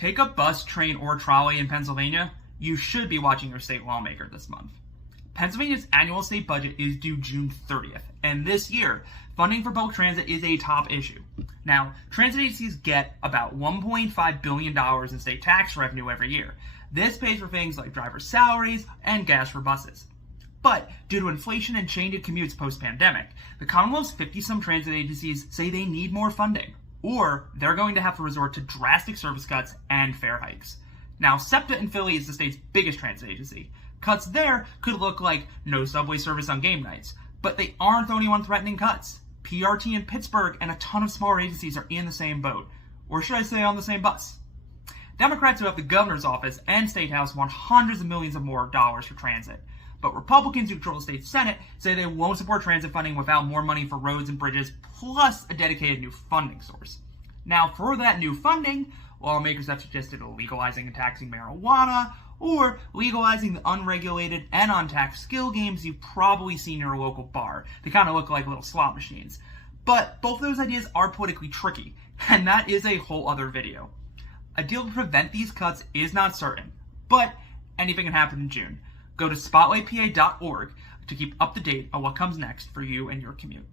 take a bus, train, or trolley in Pennsylvania, you should be watching your state lawmaker this month. Pennsylvania's annual state budget is due June 30th, and this year, funding for public transit is a top issue. Now, transit agencies get about $1.5 billion in state tax revenue every year. This pays for things like driver salaries and gas for buses. But due to inflation and changed commutes post-pandemic, the Commonwealth's 50-some transit agencies say they need more funding, or they're going to have to resort to drastic service cuts and fare hikes. Now, SEPTA in Philly is the state's biggest transit agency. Cuts there could look like no subway service on game nights, but they aren't the only one threatening cuts. PRT in Pittsburgh and a ton of smaller agencies are in the same boat, or should I say on the same bus. Democrats who have the governor's office and state house want hundreds of millions of more dollars for transit, but Republicans who control the state Senate say they won't support transit funding without more money for roads and bridges, plus a dedicated new funding source. Now, for that new funding, lawmakers have suggested legalizing and taxing marijuana, or legalizing the unregulated and untaxed skill games you've probably seen in your local bar. They kind of look like little slot machines. But both of those ideas are politically tricky, and that is a whole other video. A deal to prevent these cuts is not certain, but anything can happen in June. Go to spotlightpa.org to keep up to date on what comes next for you and your commute.